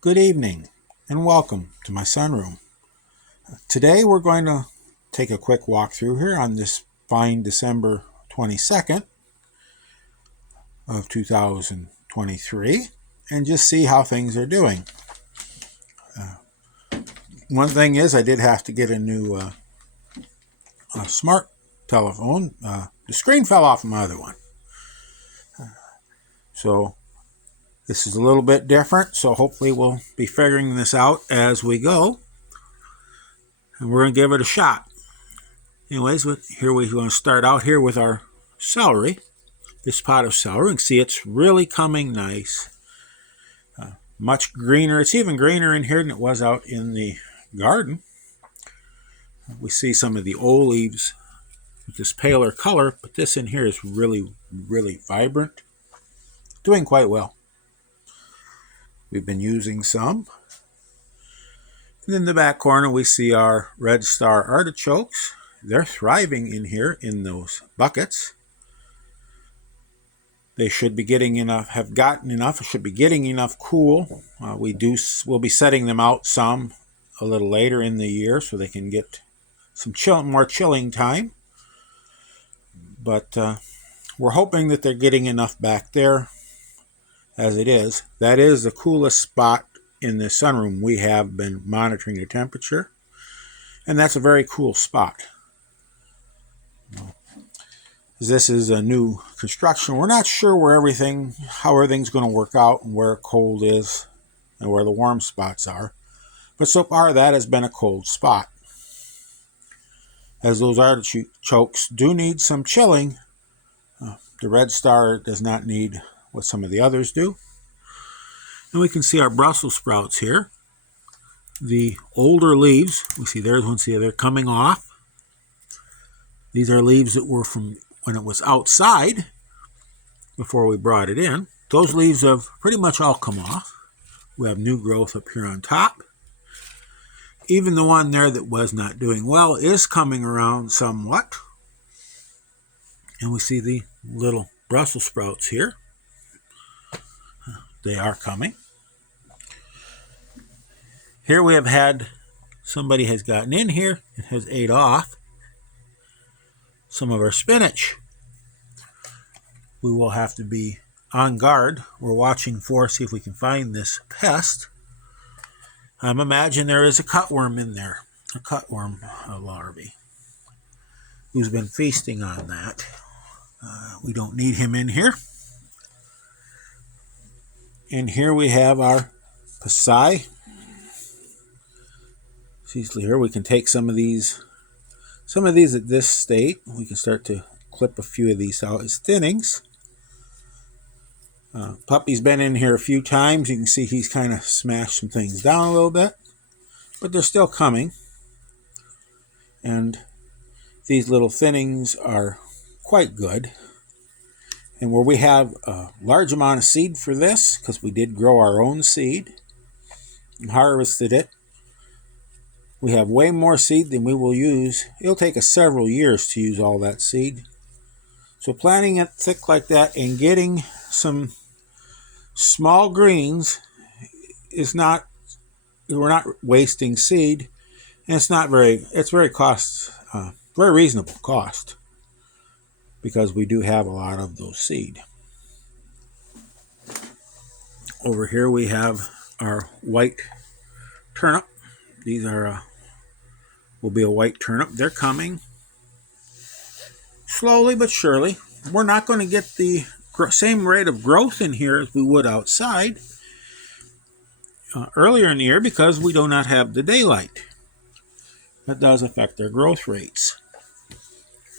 Good evening and welcome to my sunroom. Today we're going to take a quick walk through here on this fine December 22nd of 2023 and just see how things are doing. One thing is I did have to get a new smart telephone. The screen fell off my other one. So this is a little bit different, so hopefully we'll be figuring this out as we go. And we're going to give it a shot. Anyways, here we're going to start out here with our celery. This pot of celery. You can see it's really coming nice. Much greener. It's even greener in here than it was out in the garden. We see some of the old leaves with this paler color, but this in here is really, really vibrant. Doing quite well. We've been using some. And in the back corner we see our red star artichokes. They're thriving in here in those buckets. They should be getting enough, have gotten enough, should be getting enough cool. We'll be setting them out some a little later in the year so they can get some more chilling time. But we're hoping that they're getting enough back there as it is. That is the coolest spot in the sunroom. We have been monitoring the temperature, and that's a very cool spot. This is a new construction. We're not sure how everything's going to work out and where cold is and where the warm spots are. But so far that has been a cold spot. As those artichokes do need some chilling, the red star does not need what some of the others do. And we can see our Brussels sprouts here. The older leaves, we see there's one, see they're coming off. These are leaves that were from when it was outside before we brought it in. Those leaves have pretty much all come off. We have new growth up here on top. Even the one there that was not doing well is coming around somewhat. And we see the little Brussels sprouts here. They are coming. Here we have had somebody has gotten in here and has ate off some of our spinach. We will have to be on guard. We're watching see if we can find this pest. Imagine there is a cutworm in there, a cutworm larvae, who's been feasting on that. We don't need him in here. And here we have our pasai. Here we can take some of these at this state. We can start to clip a few of these out as thinnings. Puppy's been in here a few times. You can see he's kind of smashed some things down a little bit, but they're still coming. And these little thinnings are quite good. And where we have a large amount of seed for this, because we did grow our own seed and harvested it, we have way more seed than we will use. It'll take us several years to use all that seed. So planting it thick like that and getting some small greens is not, we're not wasting seed, and it's very reasonable cost, because we do have a lot of those seed. Over here we have our white turnip. These will be a white turnip. They're coming slowly but surely. We're not going to get the same rate of growth in here as we would outside earlier in the year, because we do not have the daylight. That does affect their growth rates.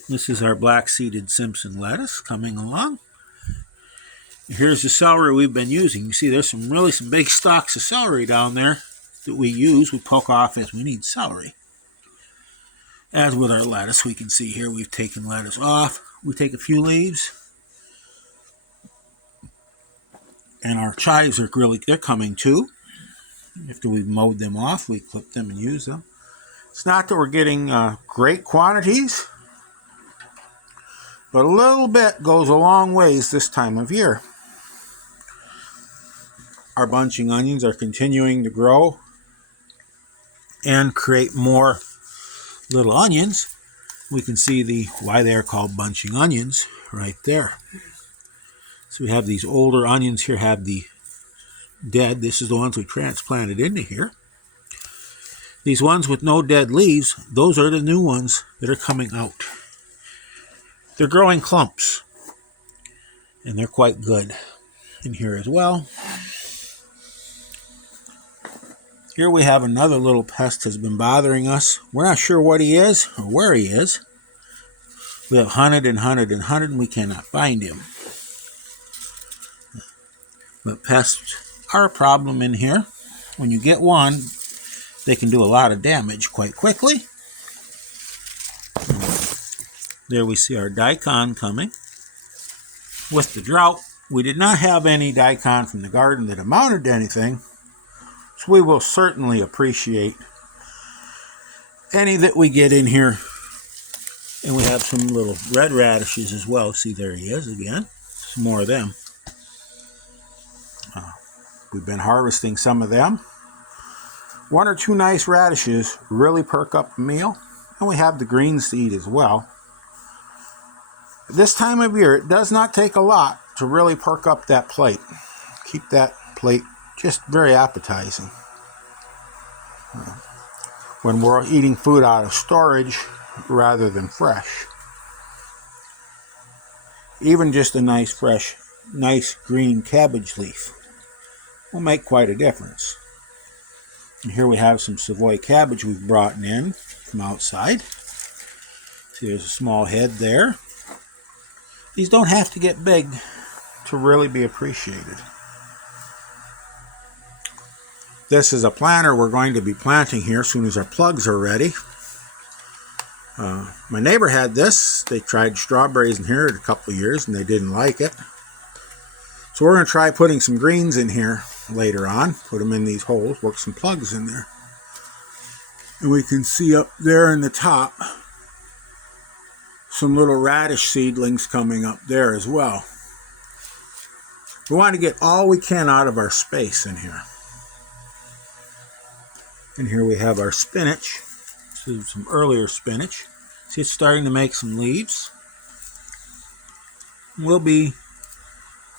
This is our black-seeded Simpson lettuce coming along. Here's the celery we've been using. You see there's some big stalks of celery down there that we poke off as we need celery. As with our lettuce, we can see here we've taken lettuce off. We take a few leaves. And our chives they're coming too. After we've mowed them off, we clip them and use them. It's not that we're getting great quantities, but a little bit goes a long ways this time of year. our bunching onions are continuing to grow and create more little onions. We can see why they are called bunching onions right there. So we have these older onions here, have the dead. This is the ones we transplanted into here. These ones with no dead leaves, those are the new ones that are coming out. They're growing clumps, and they're quite good in here as well. Here we have another little pest has been bothering us. We're not sure what he is or where he is. We have hunted and hunted and hunted, and we cannot find him. But pests are a problem in here. When you get one, they can do a lot of damage quite quickly. There we see our daikon coming. With the drought, we did not have any daikon from the garden that amounted to anything, so we will certainly appreciate any that we get in here. And we have some little red radishes as well. See, there he is again. Some more of them. We've been harvesting some of them. One or two nice radishes really perk up the meal. And we have the greens to eat as well. This time of year, it does not take a lot to really perk up that plate. Keep that plate just very appetizing. When we're eating food out of storage rather than fresh. Even just a nice fresh, nice green cabbage leaf will make quite a difference. And here we have some Savoy cabbage we've brought in from outside. See, there's a small head there. These don't have to get big to really be appreciated. This is a planter we're going to be planting here as soon as our plugs are ready. My neighbor had this. They tried strawberries in here a couple of years and they didn't like it. So we're going to try putting some greens in here later on. Put them in these holes, work some plugs in there. And we can see up there in the top some little radish seedlings coming up there as well. We want to get all we can out of our space in here. And here we have our spinach. This is some earlier spinach. See, it's starting to make some leaves. We'll be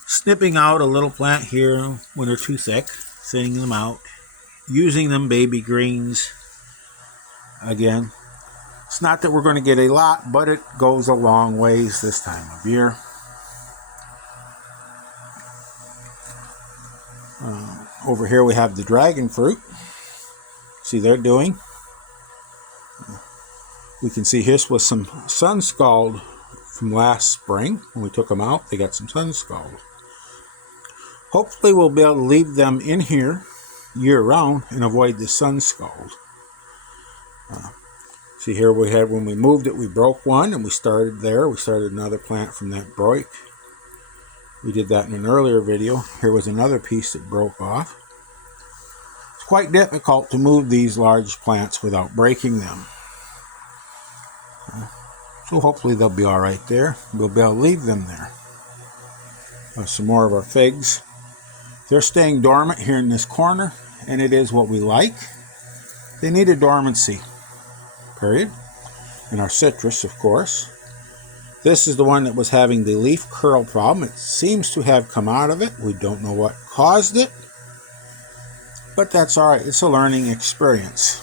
snipping out a little plant here when they're too thick, thinning them out, using them baby greens. Again, it's not that we're going to get a lot, but it goes a long ways this time of year. Over here we have the dragon fruit. See, they're doing. We can see this was some sun scald from last spring. When we took them out, they got some sun scald. Hopefully we'll be able to leave them in here year-round and avoid the sun scald. See, here we had, when we moved it, we broke one and we started there. We started another plant from that break. We did that in an earlier video. Here was another piece that broke off. It's quite difficult to move these large plants without breaking them. So hopefully they'll be all right there. We'll be able to leave them there. Some more of our figs. They're staying dormant here in this corner, and it is what we like. They need a dormancy, period. And our citrus, of course. This is the one that was having the leaf curl problem. It seems to have come out of it. We don't know what caused it, but that's all right. It's a learning experience.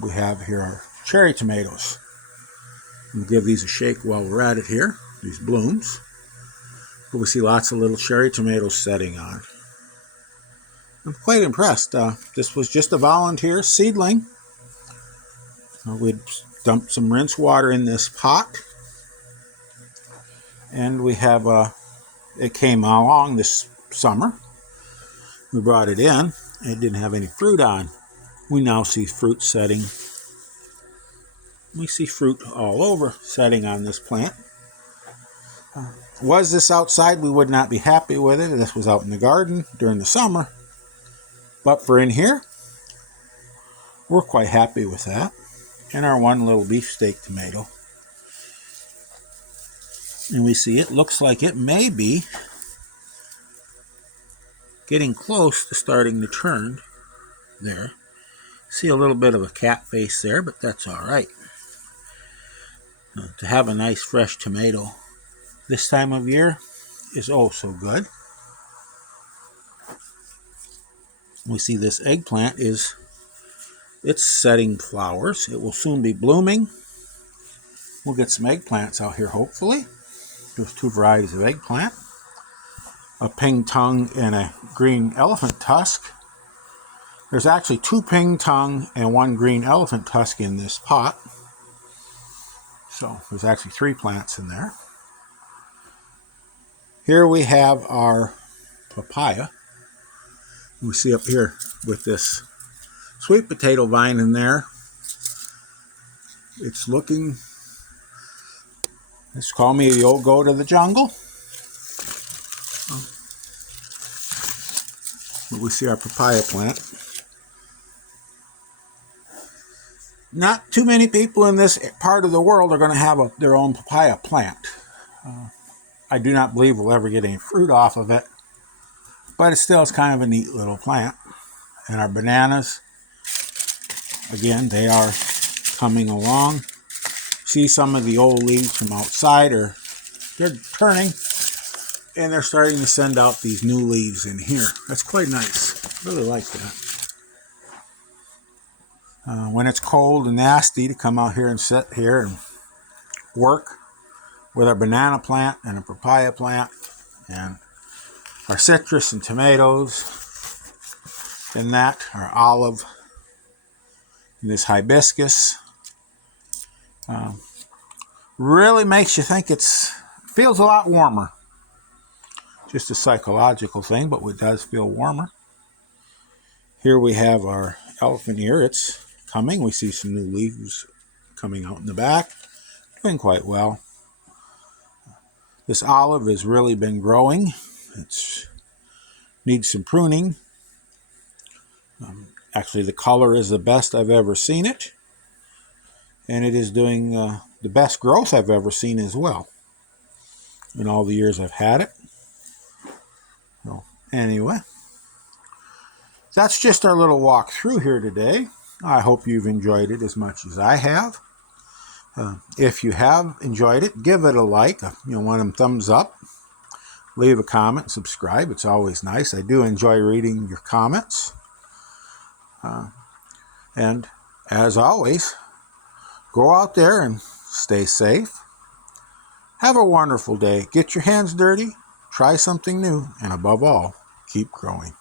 We have here our cherry tomatoes. We'll give these a shake while we're at it here, these blooms. But we see lots of little cherry tomatoes setting on. I'm quite impressed. This was just a volunteer seedling. We'd dumped some rinse water in this pot. And we have, it came along this summer. We brought it in. It didn't have any fruit on. We now see fruit setting. We see fruit all over setting on this plant. Was this outside, we would not be happy with it. This was out in the garden during the summer. But for in here, we're quite happy with that. And our one little beefsteak tomato. And we see it looks like it may be getting close to starting to turn there. See a little bit of a cat face there, but that's all right. To have a nice fresh tomato this time of year is oh so good. We see this eggplant it's setting flowers. It will soon be blooming. We'll get some eggplants out here hopefully. There's two varieties of eggplant, a ping tongue and a green elephant tusk. There's actually two ping tongue and one green elephant tusk in this pot. So there's actually 3 plants in there. Here we have our papaya. We see up here with this sweet potato vine in there. It's looking, let's call me the old goat of the jungle. But we see our papaya plant. Not too many people in this part of the world are going to have their own papaya plant. I do not believe we'll ever get any fruit off of it, but it still is kind of a neat little plant. And our bananas, again, they are coming along. See some of the old leaves from outside, they're turning, and they're starting to send out these new leaves in here. That's quite nice. I really like that. When it's cold and nasty, to come out here and sit here and work with our banana plant and a papaya plant and our citrus and tomatoes and that, our olive and this hibiscus. Really makes you think feels a lot warmer. Just a psychological thing, but it does feel warmer. Here we have our elephant ear. It's coming. We see some new leaves coming out in the back. Doing quite well. This olive has really been growing. It needs some pruning. Actually, the color is the best I've ever seen it. And it is doing the best growth I've ever seen as well in all the years I've had it. So, anyway, that's just our little walk through here today. I hope you've enjoyed it as much as I have. If you have enjoyed it, give it a like, one of them thumbs up. Leave a comment, subscribe. It's always nice. I do enjoy reading your comments. And as always, go out there and stay safe. Have a wonderful day. Get your hands dirty, try something new, and above all, keep growing.